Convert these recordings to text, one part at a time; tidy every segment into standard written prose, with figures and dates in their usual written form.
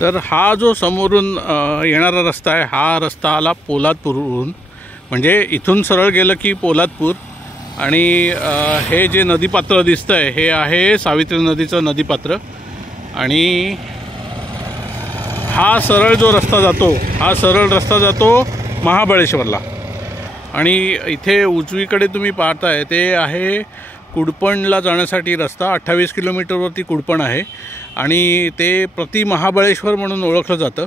तर हा जो समोरून येणारा रस्ता आहे, हा रस्ता आला पोलादपूरवरून, म्हणजे इथून सरळ गेलं की पोलादपूर. आणि हे जे नदीपात्र दिसतंय हे आहे सावित्री नदीचं नदीपात्र. आणि हा सरळ जो रस्ता जातो, हा सरळ रस्ता जातो महाबळेश्वरला. आणि इथे उजवीकडे तुम्ही पाहताय ते आहे कुडपणला जाण्यासाठी रस्ता. 28 किलोमीटरवरती कुडपण आहे आणि ते प्रति महाबळेश्वर म्हणून ओळखलं जातं.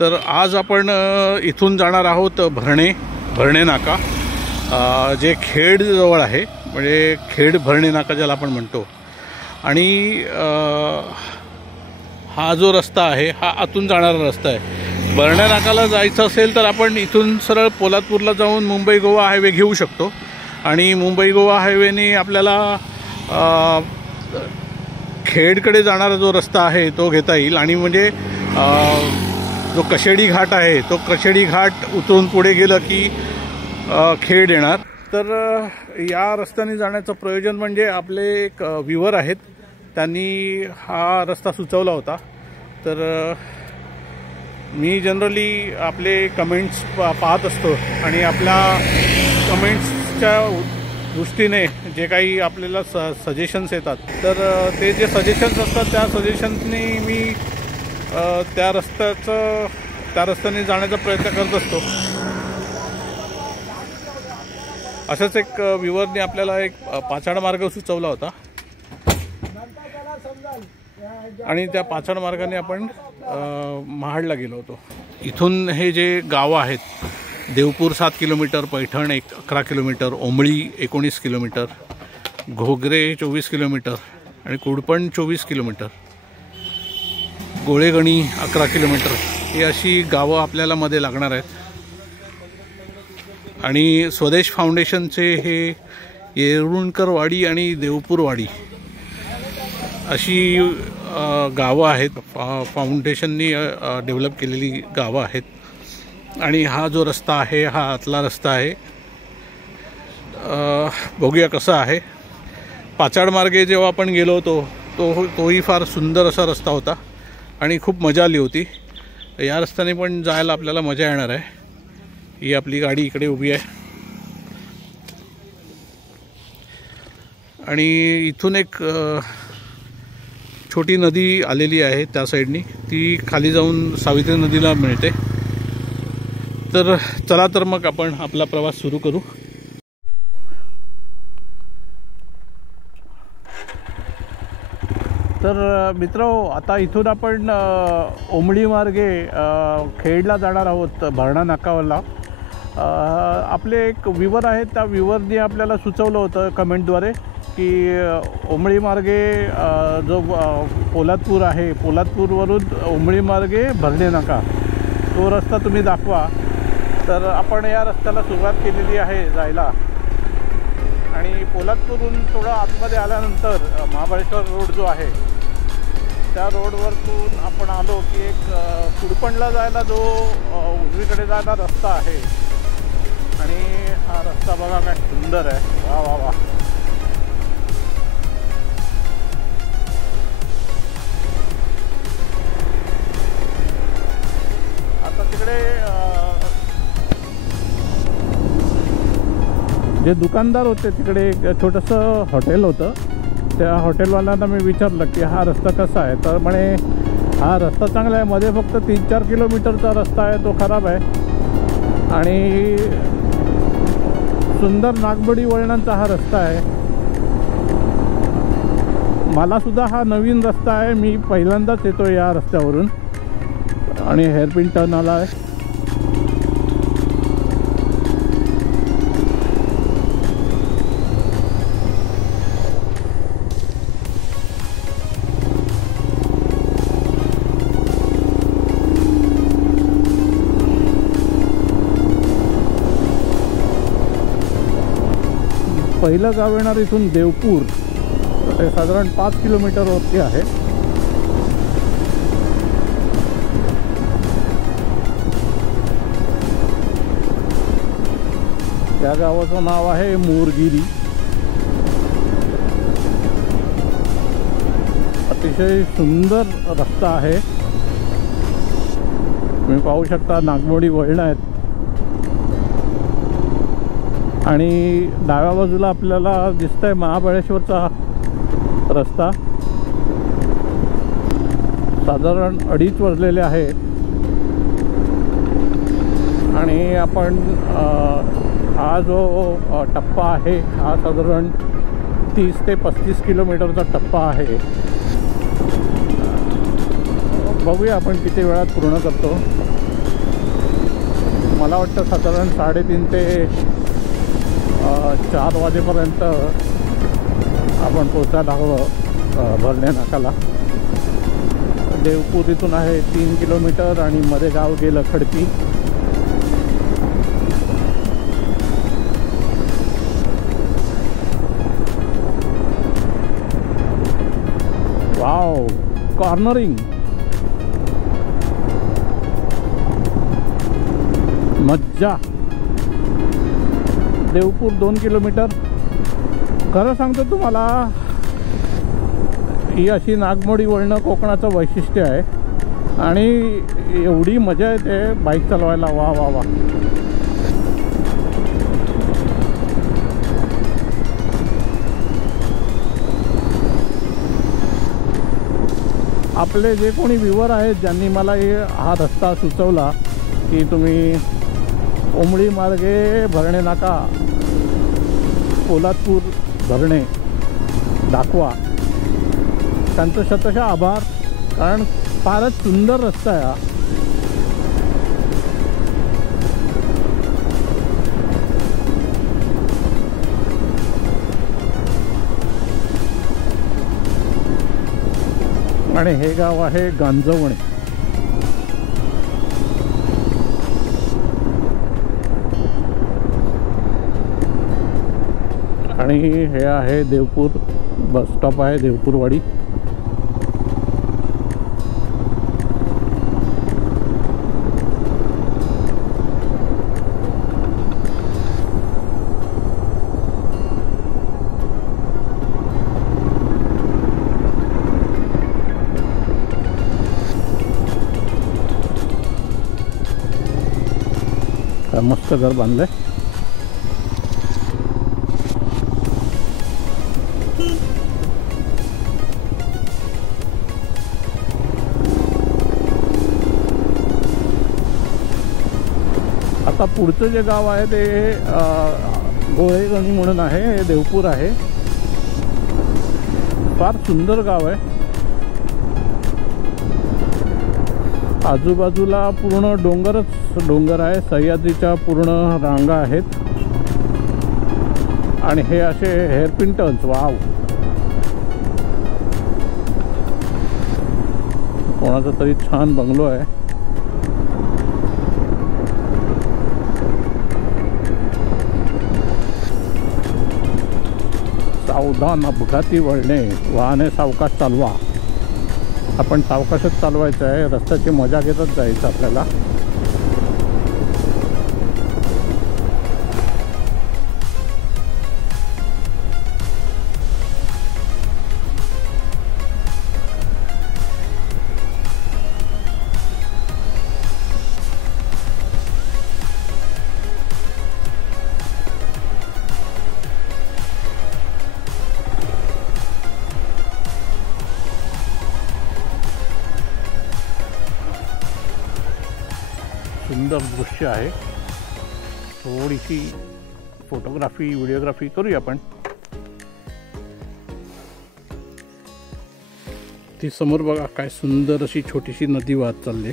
तर आज आपण इथून जाणार आहोत भरणे नाका, जे खेडजवळ आहे, म्हणजे खेड भरणे नाका ज्याला आपण म्हणतो. आणि हा जो रस्ता आहे हा आतून जाणारा रस्ता आहे. भरणे नाकाला जायचं असेल तर आपण इथून सरळ पोलादपूरला जाऊन मुंबई गोवा हायवे घेऊ शकतो. आणि मुंबई गोवा हायवेने आपल्याला खेडकडे जाणारा जो रस्ता आहे तो घेता येईल. आणि म्हणजे जो कशेडी घाट आहे तो कशेडी घाट उतरून पुढे गेलं की खेड येणार. तर या रस्त्याने जाण्याचं प्रयोजन म्हणजे आपले एक व्ह्यूवर आहेत, त्यांनी हा रस्ता सुचवला होता. तर मी जनरली आपले कमेंट्स पाहत असतो आणि आपल्या कमेंट्सच्या दृष्टीने जे काही आपल्याला सजेशन्स येतात, तर ते जे सजेशन्स असतात त्या सजेशन्सनी मी त्या रस्त्याने जाण्याचा प्रयत्न करत असतो. अशाच एक व्ह्यूवरने आपल्याला एक पाचाड मार्ग सुचवला होता आणि त्या पाचाड मार्गाने आपण महाडला गेलो होतो. इथून हे जे गावं आहेत, Deopur 7 kilometre, Paithan 11 kilometre, Ombali 19 kilometre, Ghogre 24 kilometre आणि कुडपण 24 किलोमीटर, गोळेगणी 11 किलोमीटर, ही अशी गावं आपल्याला मध्ये लागणार आहेत. आणि स्वदेश फाउंडेशनचे हे येरुणकरवाडी आणि देवपूरवाडी अशी गावं आहेत, फाउंडेशननी डेव्हलप केलेली गावं आहेत. आणि हा जो रस्ता आहे हा आतला रस्ता आहे. बघूया कसा आहे. पाचाड मार्गे जेव्हा आपण गेलो होतो तोही फार सुंदर असा रस्ता होता आणि खूप मजा आली होती. या रस्त्याने पण जायला आपल्याला मजा येणार आहे. ही आपली गाडी इकडे उभी आहे आणि इथून एक छोटी नदी आलेली आहे त्या साईडनी, ती खाली जाऊन सावित्री नदीला मिळते. तर चला तर मग आपण आपला प्रवास सुरू करू. तर मित्रांनो, आता इथून आपण ओंबळी मार्गे खेडला जाणार आहोत, भरणा नाकावाला. आपले एक व्ह्यूवर आहेत, त्या व्ह्यूवरनी आपल्याला सुचवलं होतं कमेंटद्वारे की ओंबळी मार्गे जो पोलादपूर आहे, पोलादपूरवरून ओंबळी मार्गे भरणे नाका तो रस्ता तुम्ही दाखवा. तर आपण या रस्त्याला सुरुवात केलेली आहे जायला. आणि पोलादपूरहून थोडं आतमध्ये आल्यानंतर महाबळेश्वर रोड जो आहे त्या रोडवरतून आपण आलो की एक कुडपणला जायला जो उजवीकडे जायला रस्ता आहे. आणि हा रस्ता बघा काय सुंदर आहे, वा वा वा. आता तिकडे जे दुकानदार होते तिकडे एक छोटंसं हॉटेल होतं. त्या हॉटेलवाल्यांना मी विचारलं की हा रस्ता कसा आहे, तर म्हणे हा रस्ता चांगला आहे, मध्ये फक्त 3-4 किलोमीटरचा रस्ता आहे तो खराब आहे. आणि सुंदर नागबडी वळणांचा हा रस्ता आहे. मलासुद्धा हा नवीन रस्ता आहे, मी पहिल्यांदाच येतो या रस्त्यावरून. आणि हेअरपिन टर्न आला आहे. पहिलं गाव येणार इथून देवपूर, ते साधारण 5 किलोमीटरवरती आहे. त्या गावाचं नाव आहे मोरगिरी. अतिशय सुंदर रस्ता आहे. तुम्ही पाहू शकता नागमोडी वळणं आहेत आणि डाव्या बाजूला आपल्याला दिसतंय महाबळेश्वरचा रस्ता. साधारण 2:30 वाजलेले आहेत आणि आपण हा जो टप्पा आहे हा साधारण 30 ते 35 किलोमीटरचा टप्पा आहे. बघूया आपण किती वेळात पूर्ण करतो. मला वाटतं साधारण 3:30 ते 4 वाजेपर्यंत आपण पोचायला हवं भरणे नाकाला. देवपूर इथून आहे 3 किलोमीटर आणि मध्ये गाव गेलं खडकी. वाव, कॉर्नरिंग मज्जा. देवपूर 2 किलोमीटर. खरं सांगतो तुम्हाला ही अशी नागमोडी वळणं कोकणाचं वैशिष्ट्य आहे आणि एवढी मजा येते बाईक चालवायला. वा वा वा. आपले जे कोणी व्ह्यूवर आहेत ज्यांनी मला हा रस्ता सुचवला की तुम्ही उमळी मार्गे भरणे नाका पोलादपूर भरणे दाखवा, त्यांचं शतशः आभार. कारण फारच सुंदर रस्ता आहे हा. आणि हे गाव आहे गांजवणे. आणि हे आहे देवपूर बस स्टॉप आहे देवपूरवाडी. मस्त घर बांधलंय. आता पुढचं जे गाव आहे ते गोळेगणी म्हणून आहे. हे देवपूर आहे. फार सुंदर गाव आहे. आजूबाजूला पूर्ण डोंगरच डोंगर आहे. सह्याद्रीच्या पूर्ण रांगा आहेत आणि हे असे हेअरपिन टर्न्स. वाव. कोणाचा तरी छान बंगलो आहे. सावधान, अपघाती वळणे, वाहने सावकाश चालवा. आपण सावकाशच चालवायचं आहे. रस्त्याची मजा घेतच जायचं आपल्याला. सुंदर दृश्य आहे. थोडीशी फोटोग्राफी व्हिडिओग्राफी करूया आपण. ती समोर बघा काय सुंदर अशी छोटीशी नदी वाहत चालली.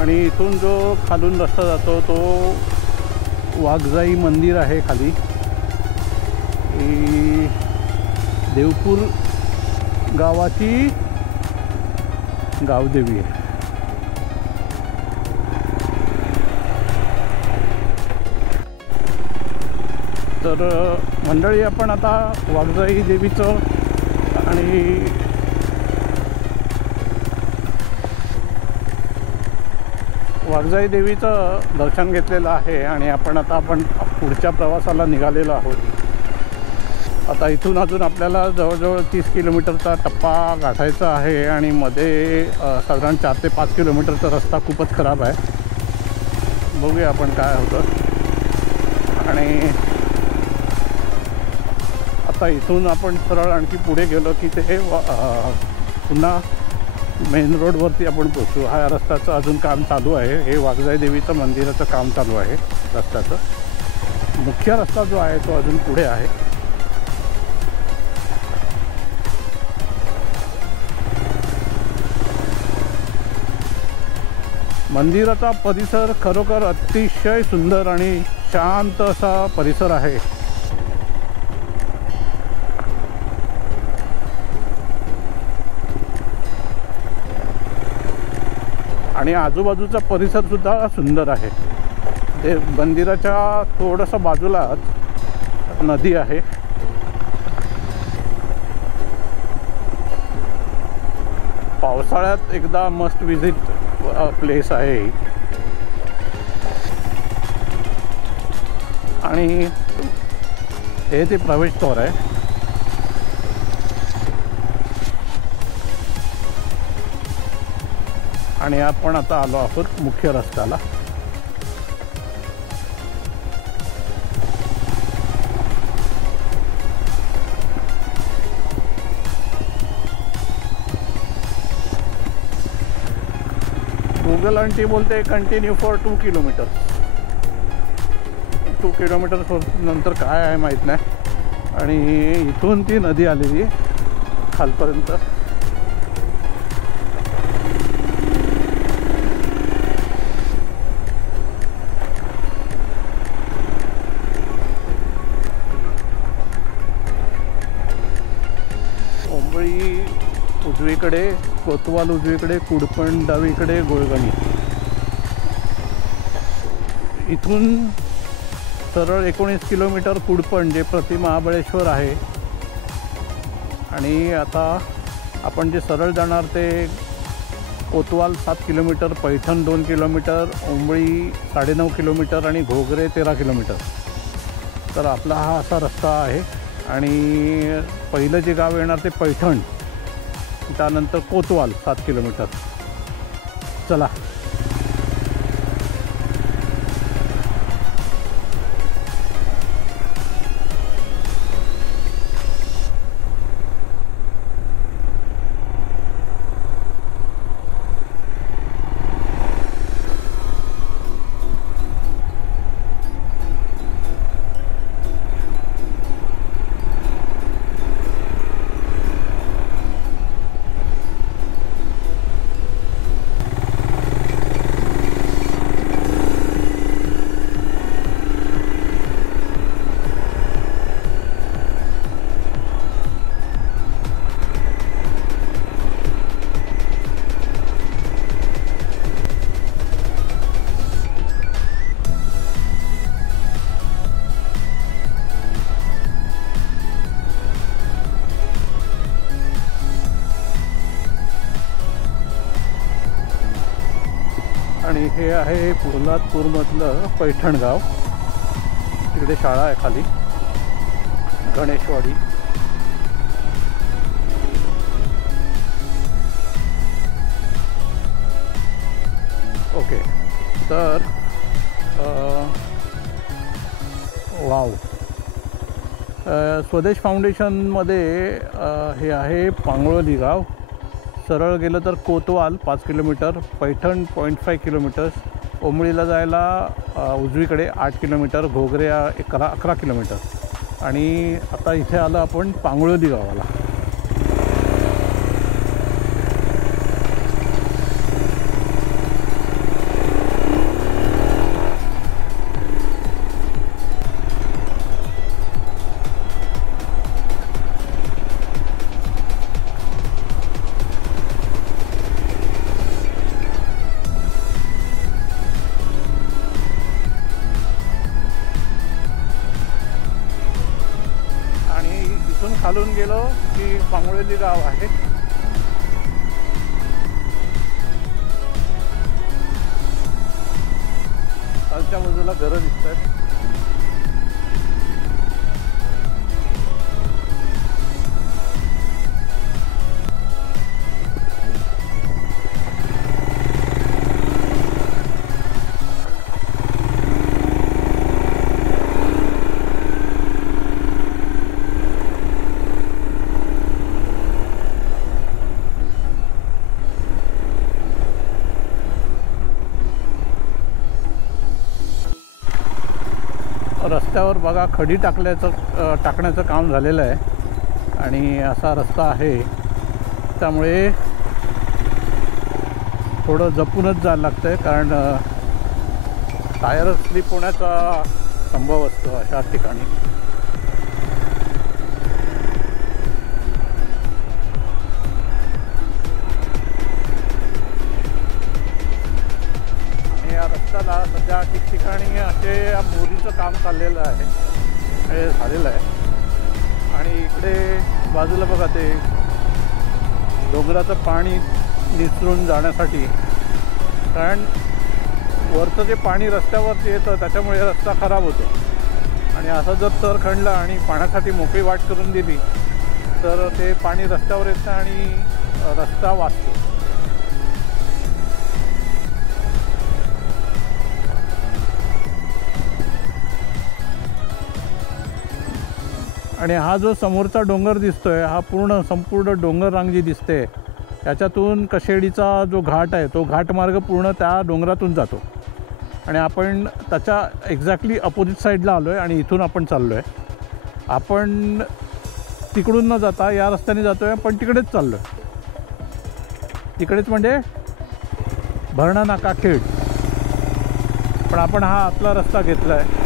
आणि इथून जो खालून रस्ता जातो तो वाघजाई मंदिर आहे खाली. ही देवपूर गावाची गावदेवी आहे. तर मंडळी, आपण आता वाघजाई देवीचं आणि वाघजाई देवीचं दर्शन घेतलेलं आहे आणि आपण पुढच्या प्रवासाला निघालेलो आहोत। आता इथून अजून आपल्याला जवळजवळ 30 किलोमीटरचा टप्पा गाठायचा आहे आणि मध्ये साधारण 4 ते 5 किलोमीटरचा रस्ता खूपच खराब आहे। बघूया आपण काय होतं। आणि आता इथून आपण सरळ आणखी पुढे गेलो की ते पुन्हा मेन रोडवरती आपण पोचू। हा रस्त्याचं अजून काम चालू आहे। हे वाघजाई देवीचं मंदिराचं काम चालू आहे रस्त्याचं। मुख्य रस्ता जो आहे तो अजून पुढे आहे। मंदिराचा परिसर खरोखर अतिशय सुंदर आणि शांत असा परिसर आहे। आणि आजूबाजूचा परिसर सुद्धा सुंदर आहे। ते मंदिराच्या थोडंसं बाजूलाच नदी आहे। पावसाळ्यात एकदा मस्ट विजिट प्लेस आहे। आणि हे ते प्रवेशद्वार आहे। आणि आपण आता आलो आहोत मुख्य रस्त्याला। गूगल आंटी बोलते कंटिन्यू फॉर 2 किलोमीटर। 2 किलोमीटर नंतर काय आहे माहीत नाही। आणि इथून ती नदी आलेली खालपर्यंत। ओंबळी उजवीकडे, कोतवाल उजवीकडे, कुडपण डावीकडे, गोळगणी। इथून सरळ 19 किलोमीटर कुडपण, जे प्रति महाबळेश्वर आहे। आणि आता आपण जे सरळ जाणार ते कोतवाल 7 किलोमीटर, पैठण 2 किलोमीटर, ओंबळी 9.5 किलोमीटर आणि घोगरे 13 किलोमीटर। तर आपला हा असा रस्ता आहे। आणि पहिलं जे गाव येणार ते पैठण, त्यानंतर कोतवाल 7 किलोमीटर। चला। आणि हे आहे पोलादपूरमधलं पैठण गाव। तिकडे शाळा आहे खाली, गणेशवाडी। ओके, तर वाव, स्वदेश फाउंडेशनमध्ये हे आहे पांगळोली गाव। सरळ गेलं तर कोतवाल 5 किलोमीटर, पैठण 0.5 किलोमीटर्स, ओंबळीला जायला उजवीकडे 8 किलोमीटर, घोगरे 11 किलोमीटर। आणि आता इथे आलं आपण पांगळोली गावाला। खालून गेलो की पांगुळेली गाव आहे. खालच्या बाजूला घरं दिसतात. रस्त्यावर बघा खडी टाकण्याचं काम झालेलं आहे आणि असा रस्ता आहे. त्यामुळे थोडं जपूनच जायला लागतं आहे, कारण टायर स्लिप होण्याचा संभव असतो अशा ठिकाणी. रस्त्याला सध्या ठिकठिकाणी असे या मोरीचं काम चाललेलं आहे, हे झालेलं आहे. आणि इकडे बाजूला बघा ते डोंगराचं पाणी निसरून जाण्यासाठी, कारण वरचं जे पाणी रस्त्यावरती येतं त्याच्यामुळे रस्ता खराब होतो. आणि असं जर तर खणलं आणि पाण्यासाठी मोकळी वाट करून दिली तर ते पाणी रस्त्यावर येतं आणि रस्ता वाचतो. आणि हा जो समोरचा डोंगर दिसतोय, हा संपूर्ण डोंगर रांग जी दिसते, त्याच्यातून कशेडीचा जो घाट आहे तो घाट मार्ग पूर्ण त्या डोंगरातून जातो. आणि आपण त्याच्या एक्झॅक्टली अपोजिट साईडला आलो आहे आणि इथून आपण चाललो आहे. आपण तिकडून न जाता या रस्त्याने जातो आहे, पण तिकडेच चाललो आहे. तिकडेच म्हणजे भरणा नाका खेड. पण आपण हा आतला रस्ता घेतला आहे.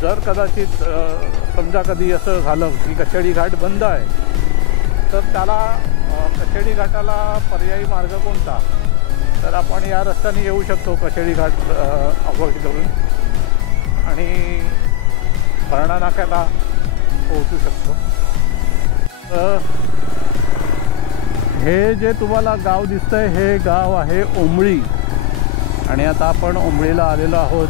जर कदाचित समजा कधी असं झालं की कशेडी घाट बंद आहे, तर त्याला कशेडी घाटाला पर्यायी मार्ग कोणता, तर आपण या रस्त्याने येऊ शकतो कशेडी घाट अवॉइड करून आणि भरणा नाक्याला पोहोचू शकतो. हे जे तुम्हाला गाव दिसतंय हे गाव आहे ओंबळी. आणि आता आपण ओंबळीला आलेलो आहोत.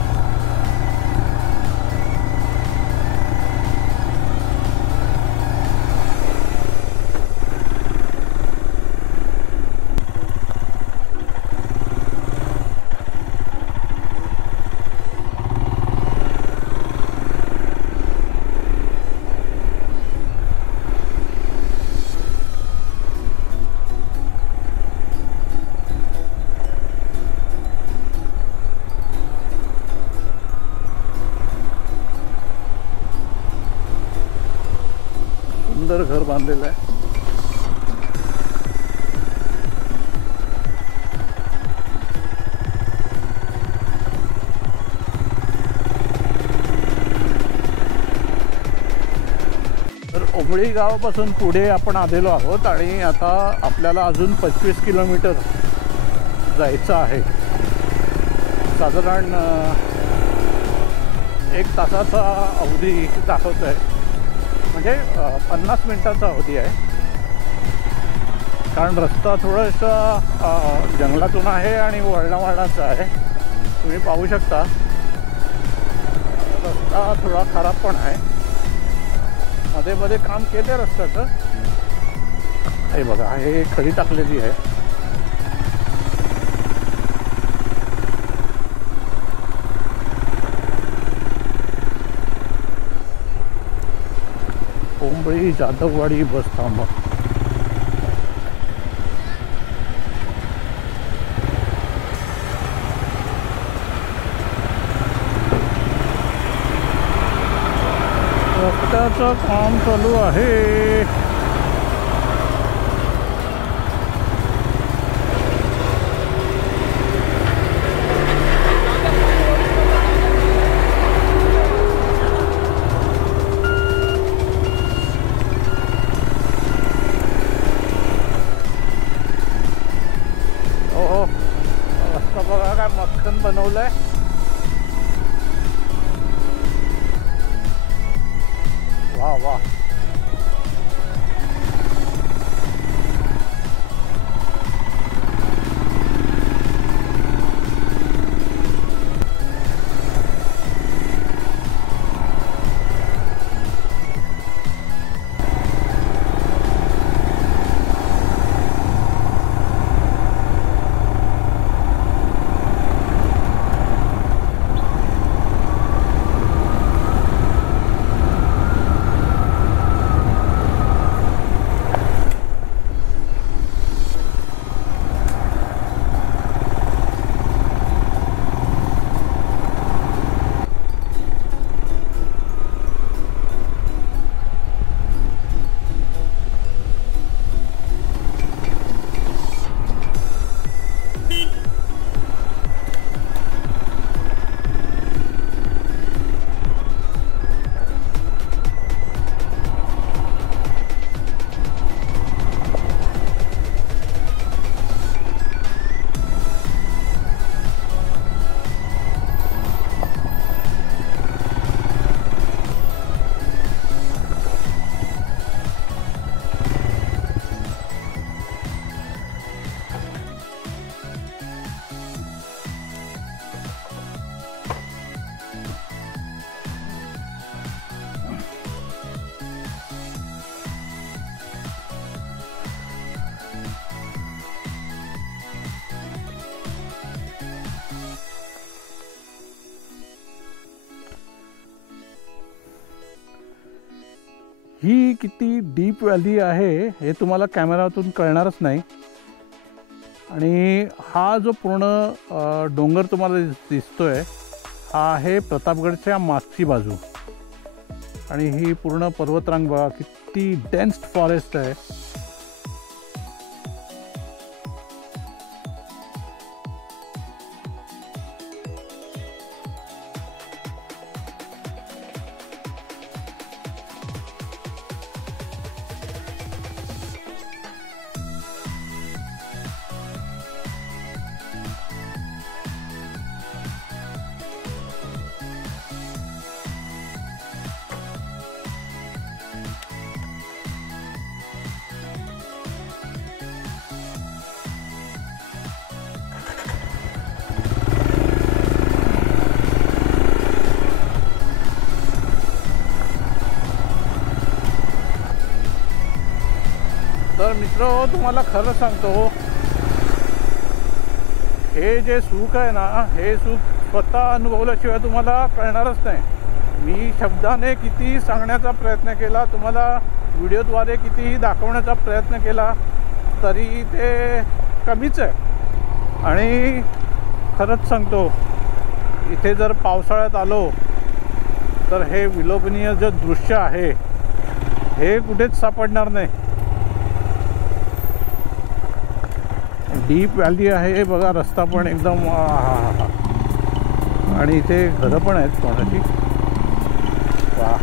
सुंदर घर बांधलेलं आहे. तर ओंबळी गावापासून पुढे आपण आलेलो आहोत आणि आता आपल्याला अजून 25 किलोमीटर जायचं आहे. साधारण 1 तासाचा अवधी दाखवत आहे, म्हणजे 50 मिनिटाचा अवधी आहे. कारण रस्ता थोडासा जंगलातून आहे आणि वळणावळणाचा आहे. तुम्ही पाहू शकता रस्ता थोडा खराब पण आहे. मध्ये मध्ये काम केले रस्त्याचं. हे बघा, हे खडी टाकलेली आहे. ओंबळी जाधववाडी बस थांबा. रस्त्याचं काम चालू आहे. पॅटर्न बनवलाय. वा वा. ही किती डीप व्हॅली आहे हे तुम्हाला कॅमेऱ्यातून कळणारच नाही. आणि हा जो पूर्ण डोंगर तुम्हाला दिसतोय हा आहे प्रतापगडच्या मागची बाजू. आणि ही पूर्ण पर्वतरांग बघा किती डेन्स फॉरेस्ट आहे. तर मित्र तुम्हाला खरं सांगतो हे जे सुख आहे ना हे सुख स्वतः अनुभवल्याशिवाय तुम्हाला कळणारच नाही. मी शब्दाने किती सांगण्याचा प्रयत्न केला, तुम्हाला व्हिडिओद्वारे कितीही दाखवण्याचा प्रयत्न केला तरी ते कमीच आहे. आणि खरंच सांगतो इथे जर पावसाळ्यात आलो तर हे विलोभनीय जे दृश्य आहे हे कुठेच सापडणार नाही. डीप व्हॅली आहे बघा, रस्ता पण एकदम आणि इथे घरं पण आहेत कोणाची. वा.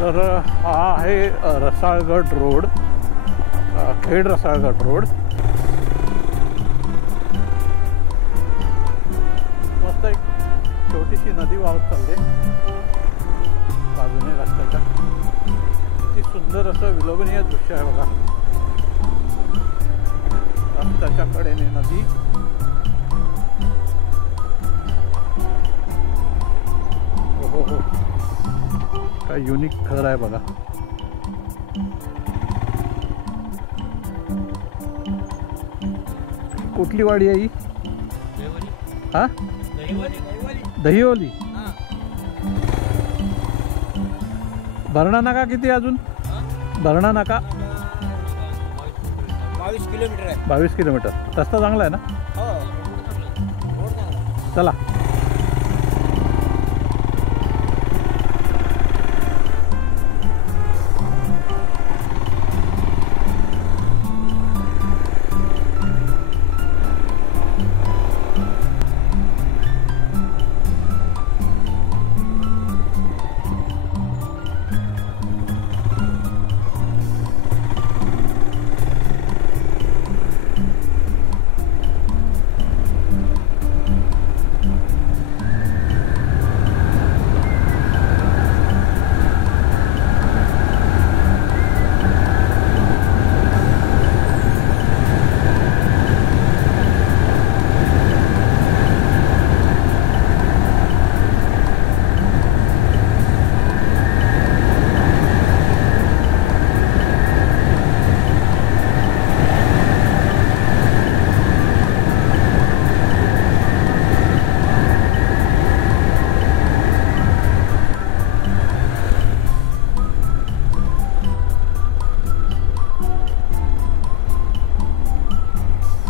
तर हा आहे रसाळगड रोड, खेड रसाळगड रोड. मस्त एक छोटीशी नदी वाहत चालते बाजूने रस्त्याच्या. किती सुंदर असं विलोभनीय दृश्य आहे बघा. रस्त्याच्या कडेने नदी. काय युनिक घर आहे बघा. कुठली वाडी आहे ही? हा, दहिवली. भरणा नाका किती अजून? भरणा नाका 22 किलोमीटर आहे. 22 किलोमीटर. रस्ता चांगला आहे ना? चला.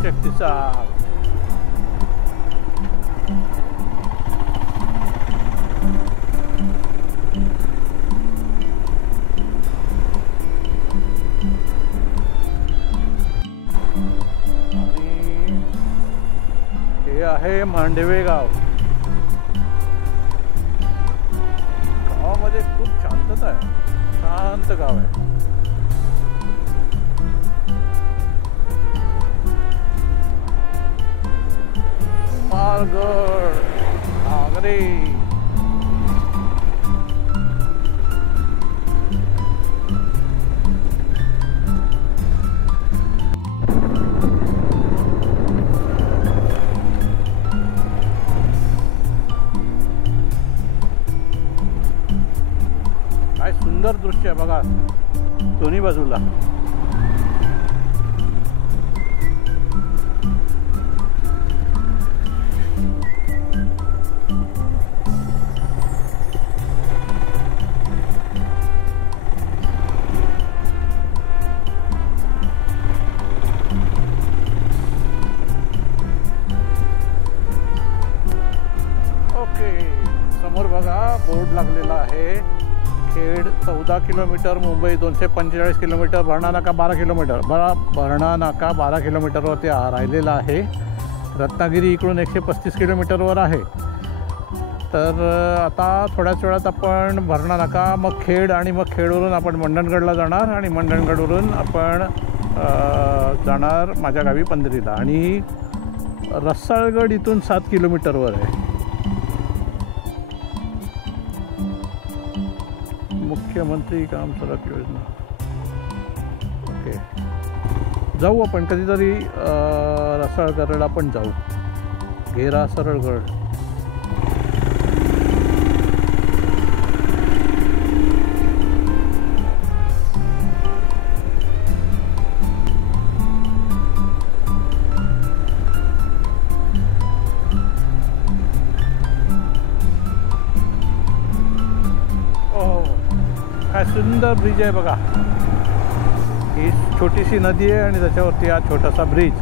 Check this out. हे आहे मांडवे गाव. गावामध्ये खूप शांतता आहे. शांत गाव आहे. मालगड, आगरे. काय सुंदर दृश्य आहे बघा दोन्ही बाजूला. समोर बघा बोर्ड लागलेला आहे. खेड 14 किलोमीटर, मुंबई 245 किलोमीटर, भरणा नाका 12 किलोमीटर. भरणा नाका 12 किलोमीटरवरती राहिलेला आहे. रत्नागिरी इकडून 135 किलोमीटरवर आहे. तर आता थोड्याच वेळात आपण भरणा नाका, मग खेड, आणि मग खेडवरून आपण मंडणगडला जाणार, आणि मंडणगडवरून आपण जाणार माझ्या गावी पंढरीला. आणि रसाळगड इथून 7 किलोमीटरवर आहे. मुख्यमंत्री काम सडक योजना. ओके, जाऊ आपण कधीतरी रसाळगडला पण जाऊ. घेरा सरळगड. काय सुंदर ब्रिज आहे बघा. ही छोटीशी नदी आहे आणि त्याच्यावरती हा छोटासा ब्रिज.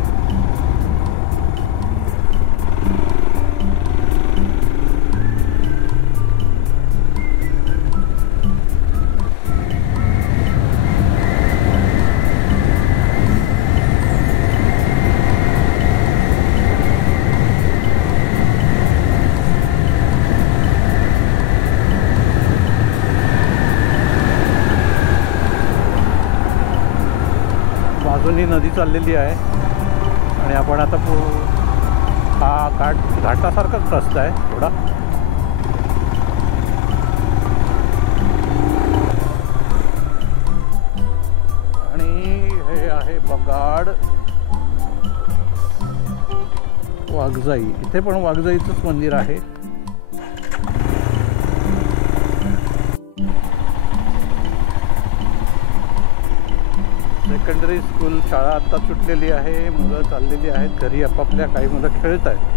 बाजूनी नदी चाललेली आहे आणि आपण आता हा घाटासारखाच रस्ता आहे थोडा. आणि हे आहे बगाड वाघजाई. इथे पण वाघजाईचंच मंदिर आहे. सेकंडरी स्कूल शाळा आत्ता सुटलेली आहे. मुलं चाललेली आहेत घरी आपापल्या. काही मुलं खेळत आहेत.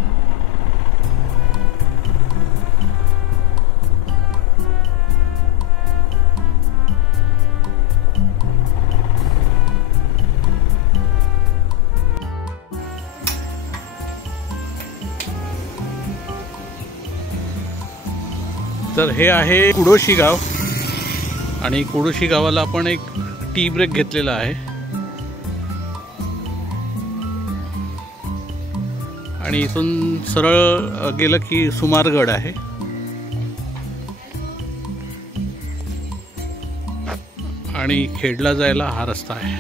तर हे आहे कुडोशी गाव आणि कुडोशी गावाला आपण एक टी ब्रेक घेतलेला आहे आणि इथून सरळ गेलं की सुमारगड आहे. आणि खेडला जायला हा रस्ता आहे.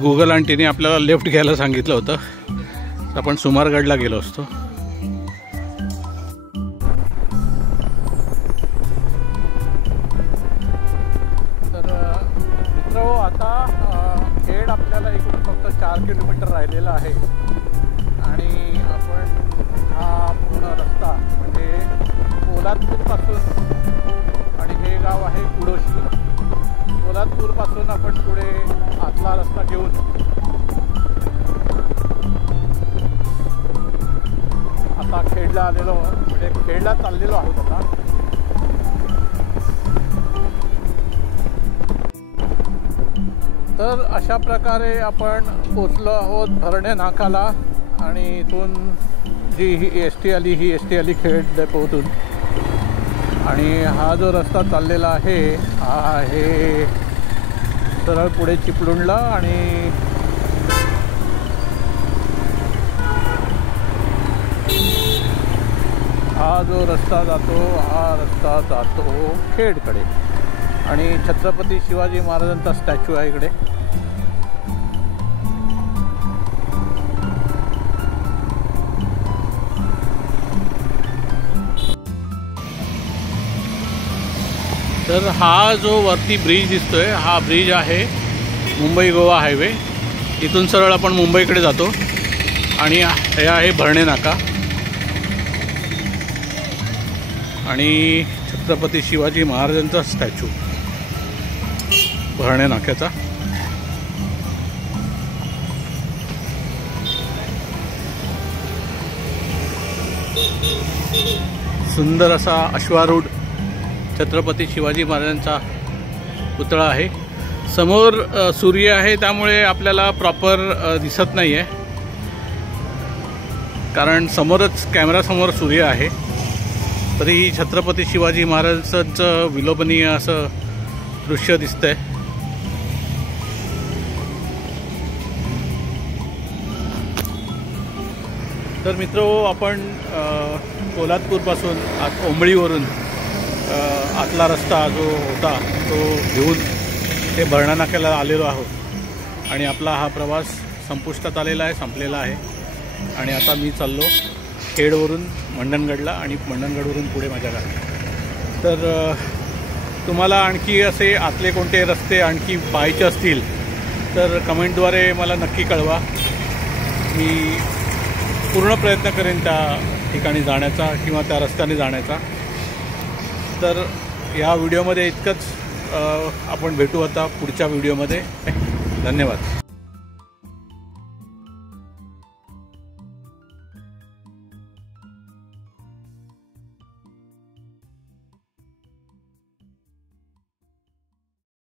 गुगल आंटीने आपल्याला लेफ्ट घ्यायला सांगितलं होतं तर आपण सुमारगडला गेलो असतो. खेड आपल्याला इकडून फक्त 4 किलोमीटर राहिलेला आहे आणि आपण हा पूर्ण रस्ता म्हणजे पोलादपूरपासून आणि हे गाव आहे कुडोशी. पोलादपूरपासून आपण पुढे आतला रस्ता घेऊन आता खेडला आलेलो म्हणजे खेडला चाललेलो आहोत आता. तर अशा प्रकारे आपण पोचलो आहोत भरणे नाकाला आणि इथून जी ही एस-टी आली ही एस-टी आली खेड डेपोतून. आणि हा जो रस्ता चाललेला आहे हा आहे सरळ पुढे चिपळूणला आणि हा जो रस्ता जातो हा रस्ता जातो खेडकडे आणि छत्रपती शिवाजी महाराजांचा स्टॅच्यू आहे इकडे. तर हा जो वरती ब्रिज दिसतोय हा ब्रिज आहे मुंबई गोवा हायवे. इथून सरळ आपण मुंबईकडे जातो आणि हे आहे भरणे नाका आणि छत्रपती शिवाजी महाराजांचा स्टॅच्यू भरणे नाक्याचा. सुंदर असा अश्वारूढ छत्रपती शिवाजी महाराजांचा पुतळा आहे. समोर सूर्य आहे त्यामुळे आपल्याला प्रॉपर दिसत नाही आहे कारण समोरच कॅमेरासमोर सूर्य आहे. तरीही छत्रपती शिवाजी महाराजांचं विलोभनीय असं दृश्य दिसतंय. तर मित्रहो आपण पोलादपूरपासून ओंबळीवरून आतला रस्ता जो होता तो घेऊन ते भरणा नाक्याला आलेलो आहोत आणि आपला हा प्रवास संपुष्टात आलेला आहे, संपलेला आहे. आणि आता मी चाललो खेडवरून मंडणगडला आणि मंडणगडवरून पुढे माझ्या गावी. तर तुम्हाला आणखी असे आतले कोणते रस्ते आणखी पाहायचे असतील तर कमेंटद्वारे मला नक्की कळवा. मी पूर्ण प्रयत्न करेन त्या ठिकाणी जाण्याचा किंवा त्या रस्त्याने जाण्याचा. तर या व्हिडिओमध्ये इतकंच. आपण भेटू आता पुढच्या व्हिडिओमध्ये. धन्यवाद.